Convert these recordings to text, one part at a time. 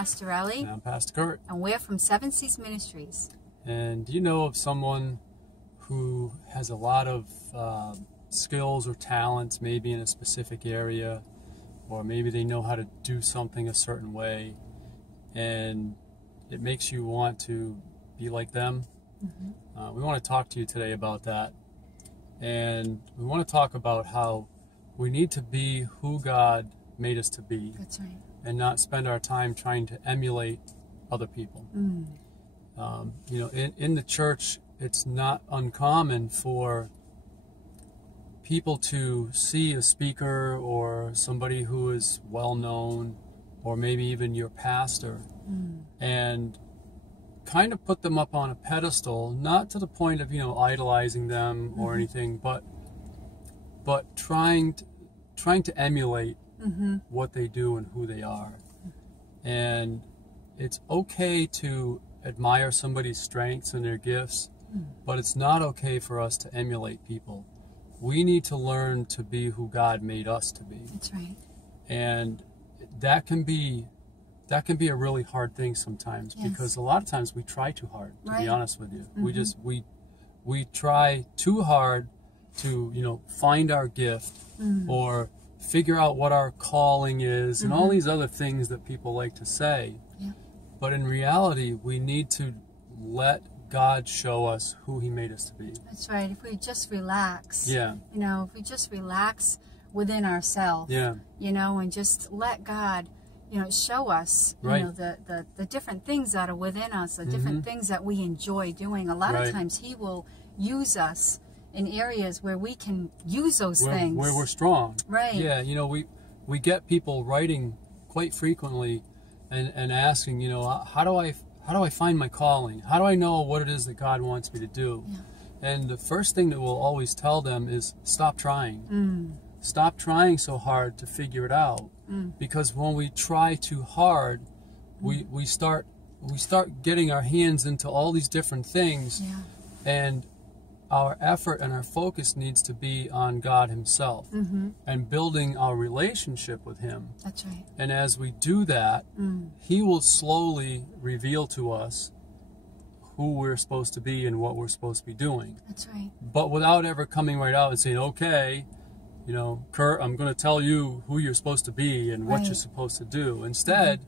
Pastor Ellie. And I'm Pastor Curt. And we're from Seven Seas Ministries. And do you know of someone who has a lot of skills or talents, maybe in a specific area, or maybe they know how to do something a certain way, and it makes you want to be like them? Mm-hmm. We want to talk to you today about that. And we want to talk about how we need to be who God made us to be. That's right. And not spend our time trying to emulate other people. Mm. In the church, it's not uncommon for people to see a speaker or somebody who is well known, or maybe even your pastor, and kind of put them up on a pedestal, not to the point of idolizing them or anything, but trying to emulate what they do and who they are. And it's okay to admire somebody's strengths and their gifts, but it's not okay for us to emulate people. We need to learn to be who God made us to be. That's right. And that can be a really hard thing sometimes, because a lot of times we try too hard, to be honest with you. We try too hard to find our gift or figure out what our calling is, and all these other things that people like to say. Yeah. But in reality, we need to let God show us who He made us to be. That's right. If we just relax, if we just relax within ourselves, and just let God, show us, the different things that are within us, the different things that we enjoy doing. A lot of times He will use us in areas where we can use those things. Where we're strong. Right. Yeah, we get people writing quite frequently and asking, how do I find my calling? How do I know what it is that God wants me to do? Yeah. And the first thing that we'll always tell them is stop trying. Stop trying so hard to figure it out. Because when we try too hard, we start getting our hands into all these different things, and our effort and our focus needs to be on God Himself and building our relationship with Him. That's right. And as we do that, He will slowly reveal to us who we're supposed to be and what we're supposed to be doing. That's right. But without ever coming right out and saying, okay, Curt, I'm going to tell you who you're supposed to be and what you're supposed to do. Instead,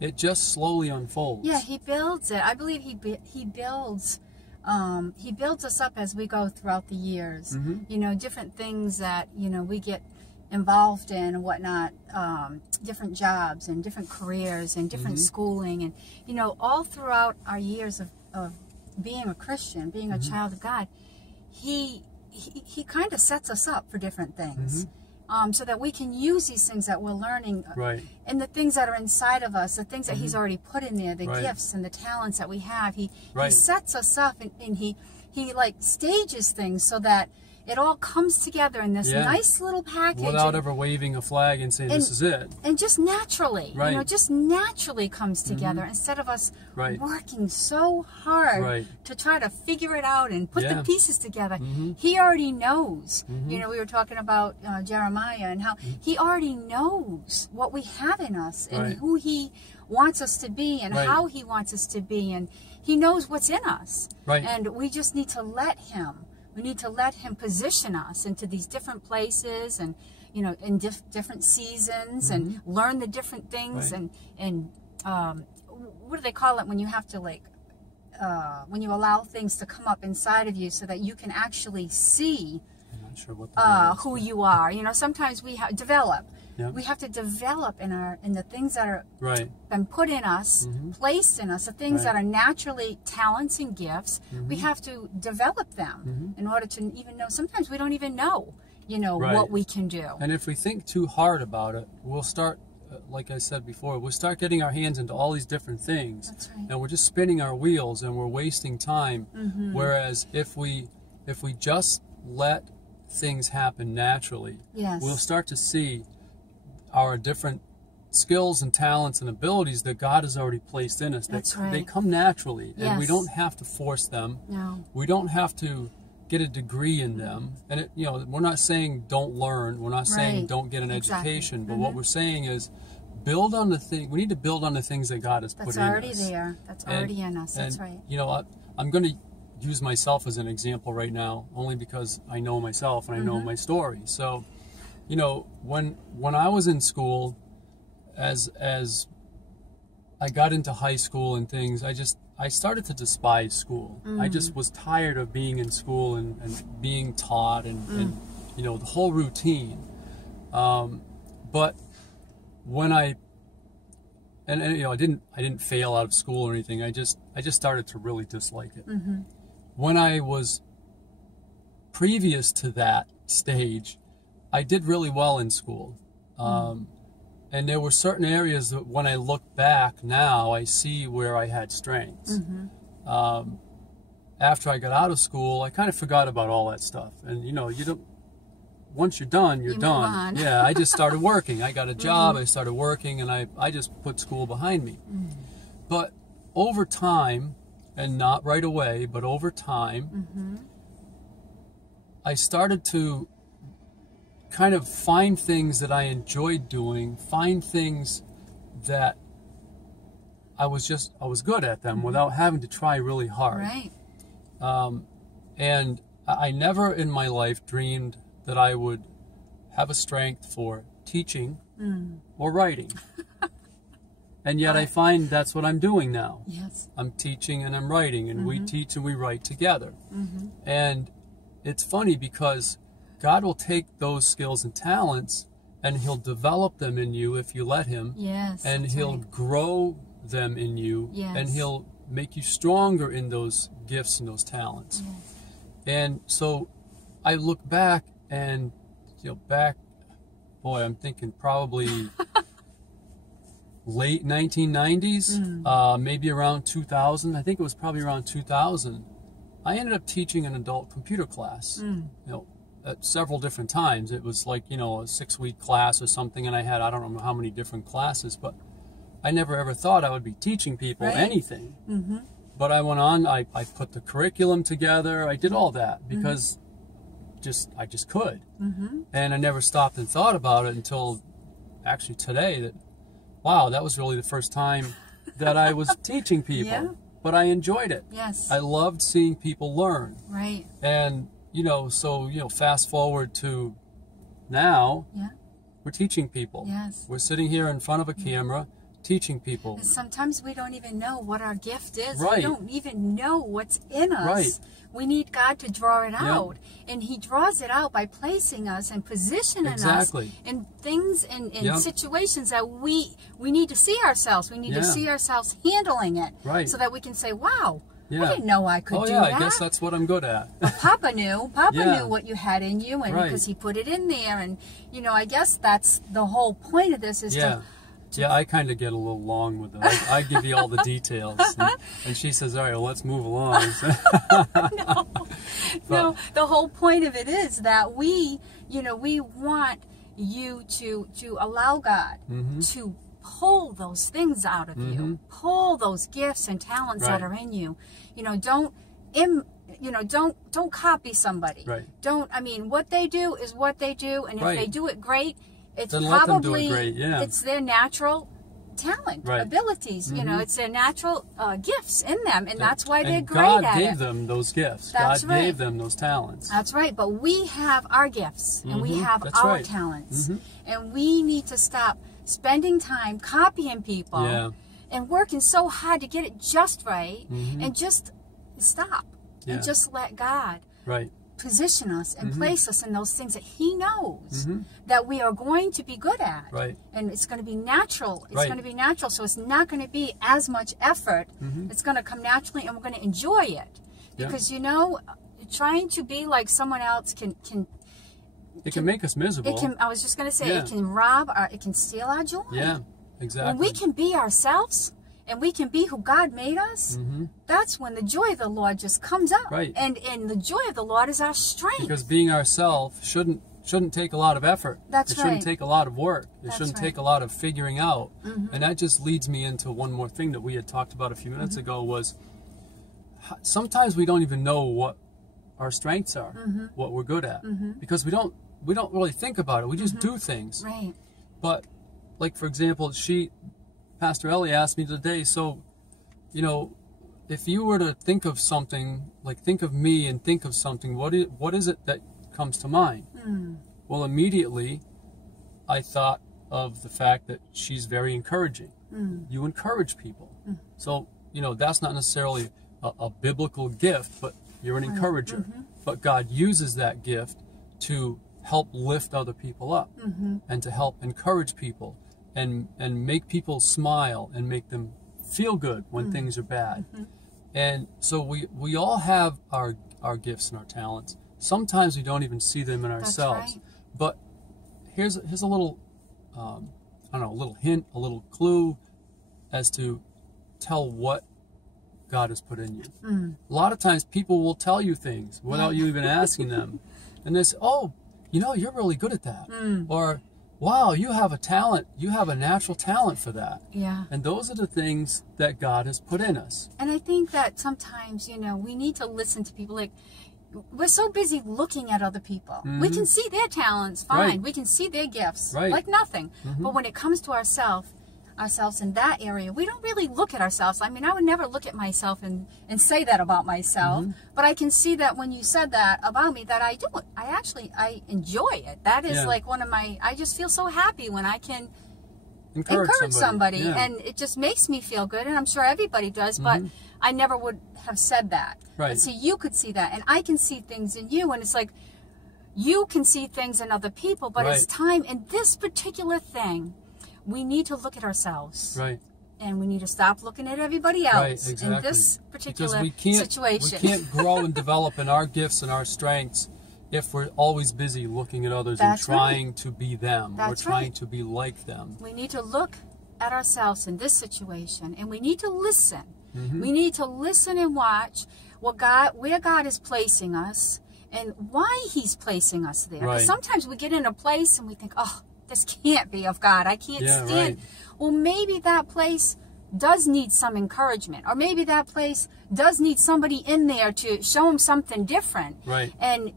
it just slowly unfolds. Yeah, He builds it. I believe He builds us up as we go throughout the years. Different things that, we get involved in and whatnot, different jobs and different careers and different schooling. And, all throughout our years of being a Christian, being a child of God, He kind of sets us up for different things. So that we can use these things that we're learning, and the things that are inside of us, the things that He's already put in there, the gifts and the talents that we have. He sets us up, and he like stages things so that it all comes together in this nice little package. Without ever waving a flag and saying, this is it. And just naturally, just naturally comes together, instead of us working so hard to try to figure it out and put the pieces together. He already knows. We were talking about Jeremiah and how He already knows what we have in us and who He wants us to be and how He wants us to be. And He knows what's in us. And we just need to let Him. We need to let Him position us into these different places and, in different seasons and learn the different things and what do they call it when you have to when you allow things to come up inside of you so that you can actually see who you are. Sometimes we develop. We have to develop in the things that are been put in us, placed in us, the things that are naturally talents and gifts. We have to develop them in order to even know. Sometimes we don't even know, what we can do. And if we think too hard about it, we'll start, like I said before, we'll start getting our hands into all these different things. That's right. And we're just spinning our wheels and we're wasting time. Whereas if we just let things happen naturally, we'll start to see our different skills and talents and abilities that God has already placed in us. They come naturally, and we don't have to force them. We don't have to get a degree in them. And we're not saying don't learn. We're not saying don't get an education. But what we're saying is build on the thing. We need to build on the things that God has put in us. That's already there. That's already in us. That's right. You know, I'm going to use myself as an example right now, only because I know myself and I know my story. So, you know, when I was in school, as I got into high school and things, I started to despise school. I just was tired of being in school and being taught and you know, the whole routine. But when I you know, I didn't fail out of school or anything. I just started to really dislike it. When I was previous to that stage, I did really well in school. And there were certain areas that when I look back now, I see where I had strengths. After I got out of school, I kind of forgot about all that stuff. And, you know, once you're done, you're done. Yeah, I just started working. I got a job, I started working, and I just put school behind me. But over time, and not right away, but over time, I started to kind of find things that I enjoyed doing, find things that I was good at them without having to try really hard. Right. And I never in my life dreamed that I would have a strength for teaching or writing. And yet I find that's what I'm doing now. Yes. I'm teaching and I'm writing, and we teach and we write together. And it's funny because God will take those skills and talents and He'll develop them in you if you let Him. Yes. And He'll grow them in you. Yes. And He'll make you stronger in those gifts and those talents. Yes. And so I look back and, you know, boy, I'm thinking probably late 1990s, maybe around 2000. I think it was probably around 2000. I ended up teaching an adult computer class, you know, at several different times. It was like, you know, a 6-week class or something, and I had, I don't know how many different classes, but I never ever thought I would be teaching people anything. But I went on, I put the curriculum together, I did all that because I just could. And I never stopped and thought about it until actually today that, wow, that was really the first time that I was teaching people. Yeah. But I enjoyed it. Yes. I loved seeing people learn. Right. And, you know, so, you know, fast forward to now, we're teaching people. Yes. We're sitting here in front of a camera teaching people. And sometimes we don't even know what our gift is. Right. We don't even know what's in us. Right. We need God to draw it out. And He draws it out by placing us and positioning us in things and in situations that we need to see ourselves. We need to see ourselves handling it. Right. So that we can say, wow, I didn't know I could do that. I guess that's what I'm good at. But Papa knew. Papa knew what you had in you, and because He put it in there. And, you know, I guess that's the whole point of this is to... Yeah, I kind of get a little long with it. I give you all the details. And she says, all right, well, let's move along. No, the whole point of it is that we want you to allow God to pull those things out of you, pull those gifts and talents that are in you. You know, don't copy somebody. Right. What they do is what they do, and if they do it great, it's then probably let them do it great. It's their natural talent, abilities. You know, it's their natural gifts in them, and that's why they're great at it. God gave them those gifts. That's God gave them those talents. That's right. But we have our gifts, and we have our talents, and we need to stop spending time copying people and working so hard to get it just right, and just stop and just let God position us and place us in those things that He knows that we are going to be good at. Right. And it's going to be natural. It's going to be natural, so it's not going to be as much effort. It's going to come naturally, and we're going to enjoy it. Because, you know, trying to be like someone else can make us miserable. I was just going to say, it can steal our joy. Yeah, exactly. When we can be ourselves, and we can be who God made us, that's when the joy of the Lord just comes up. Right. And the joy of the Lord is our strength. Because being ourselves shouldn't take a lot of effort. That's right. It shouldn't take a lot of work. It shouldn't take a lot of figuring out. And that just leads me into one more thing that we had talked about a few minutes ago was sometimes we don't even know what our strengths are, what we're good at. Because we don't really think about it. We just do things. Right. But like for example, Pastor Ellie asked me today, so, you know, if you were to think of something, like think of me and think of something, what is it that comes to mind? Well, immediately I thought of the fact that she's very encouraging. You encourage people. So, you know, that's not necessarily a biblical gift, but you're an encourager. But God uses that gift to help lift other people up and to help encourage people and make people smile and make them feel good when things are bad. And so we all have our gifts and our talents. Sometimes we don't even see them in ourselves. That's right. But here's a little, I don't know, a little hint, a little clue as to tell what God has put in you. A lot of times people will tell you things without you even asking them. And they say, oh, you know, you're really good at that. Or, wow, you have a talent. You have a natural talent for that. Yeah. And those are the things that God has put in us. And I think that sometimes, you know, we need to listen to people. Like, we're so busy looking at other people. We can see their talents, fine. Right. We can see their gifts, Right. like nothing. But when it comes to ourselves in that area, we don't really look at ourselves. I mean, I would never look at myself and say that about myself. But I can see that when you said that about me, that I do it. I enjoy it. That is like one of my, I just feel so happy when I can encourage somebody. Yeah. And it just makes me feel good, and I'm sure everybody does, but I never would have said that. Right. But see, you could see that, and I can see things in you, and it's like you can see things in other people, but it's time in this particular thing, we need to look at ourselves. Right. And we need to stop looking at everybody else Right, exactly. in this particular situation. We can't grow and develop in our gifts and our strengths if we're always busy looking at others and trying to be them or trying to be like them. We need to look at ourselves in this situation, and we need to listen. We need to listen and watch where God is placing us and why He's placing us there. Because sometimes we get in a place and we think, oh, this can't be of God. I can't stand. Well, maybe that place does need some encouragement, or maybe that place does need somebody in there to show them something different. Right. And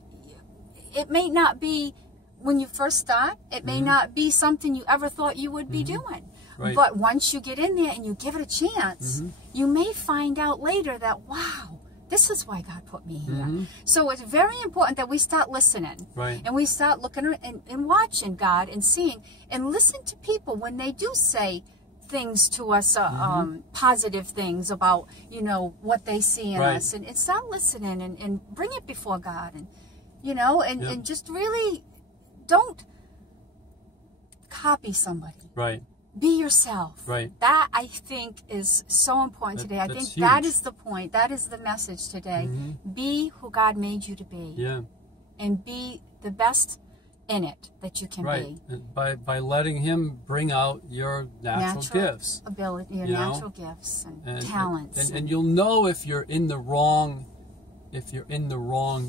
it may not be when you first start. It may not be something you ever thought you would be doing. Right. But once you get in there and you give it a chance, you may find out later that, wow, this is why God put me here. So it's very important that we start listening. Right. And we start looking and watching God and seeing and listen to people when they do say things to us, positive things about, you know, what they see in us. And start listening and bring it before God. And, you know, and just really don't copy somebody. Right. Be yourself. Right. That, I think, is so important today. I think that is the point. That is the message today. Be who God made you to be. Yeah. And be the best in it that you can be. And by letting Him bring out your natural gifts. Ability, your natural gifts and talents. And you'll know if you're in the wrong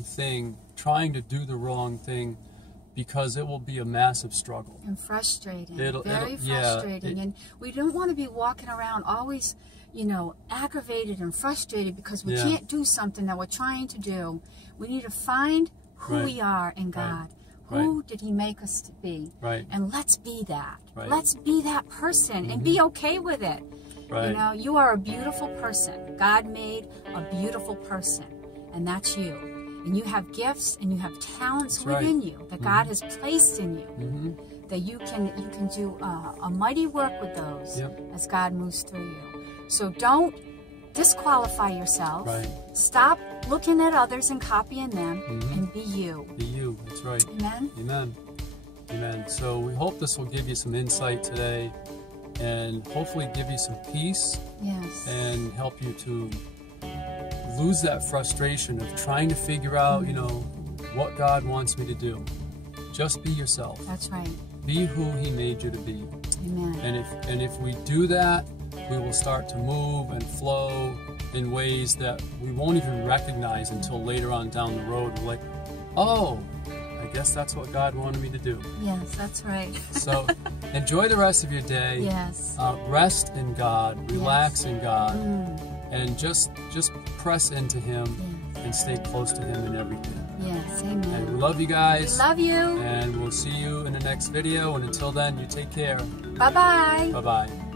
thing, trying to do the wrong thing, because it will be a massive struggle. And frustrating. Very frustrating. And we don't want to be walking around always, you know, aggravated and frustrated because we can't do something that we're trying to do. We need to find who we are in God. Who did He make us to be? And let's be that. Let's be that person and be okay with it. You know, you are a beautiful person. God made a beautiful person, and that's you. And you have gifts and you have talents within you that God has placed in you, that you can do a mighty work with those as God moves through you. So don't disqualify yourself. Stop looking at others and copying them, and be you. Be you. That's right. Amen. Amen. Amen. So we hope this will give you some insight today, and hopefully give you some peace. Yes. And help you to lose that frustration of trying to figure out, you know, what God wants me to do. Just be yourself. That's right. Be who He made you to be. Amen. And if we do that, we will start to move and flow in ways that we won't even recognize until later on down the road. We're like, oh, I guess that's what God wanted me to do. Yes, that's right. So enjoy the rest of your day. Yes. Rest in God. Relax in God. And just press into Him and stay close to Him in everything. Yes, amen. And we love you guys. We love you. And we'll see you in the next video. And until then, you take care. Bye-bye. Bye-bye.